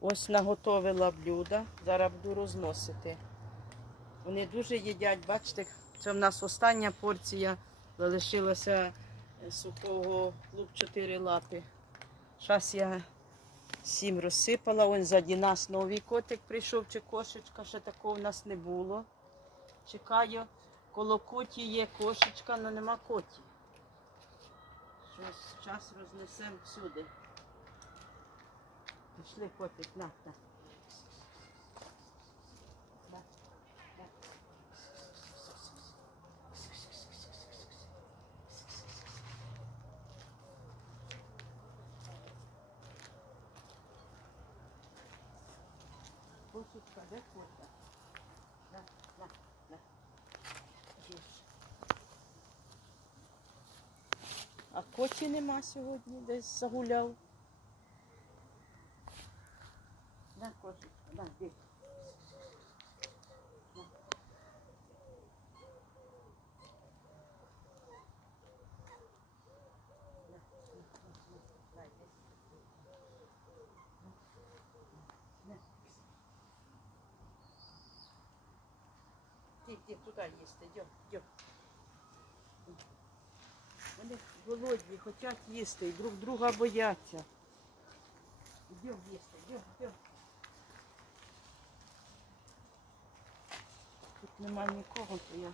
Ось наготовила блюда. Зараз буду розносити. Вони дуже їдять, бачите, це в нас остання порція. Залишилося е, сухого клуб 4 лапи. Зараз я сім розсипала. Ось ззаді нас новий котик прийшов чи кошечка, ще такого в нас не було. Чекаю, коло коті є кошечка, але нема коті. Щось час рознесемо всюди. Пішли котик, на, на. Кошечка, де котя? На, на, на. А коті нема сьогодні, десь загуляв. На, кошечка, на, на, дай, дай. На, на. Ти, ти туди їсти, йдем, йдем. Вони голодні, хочуть їсти, і друг друга бояться. Йдем їсти, йдем, йдем. Нема нікого, то я.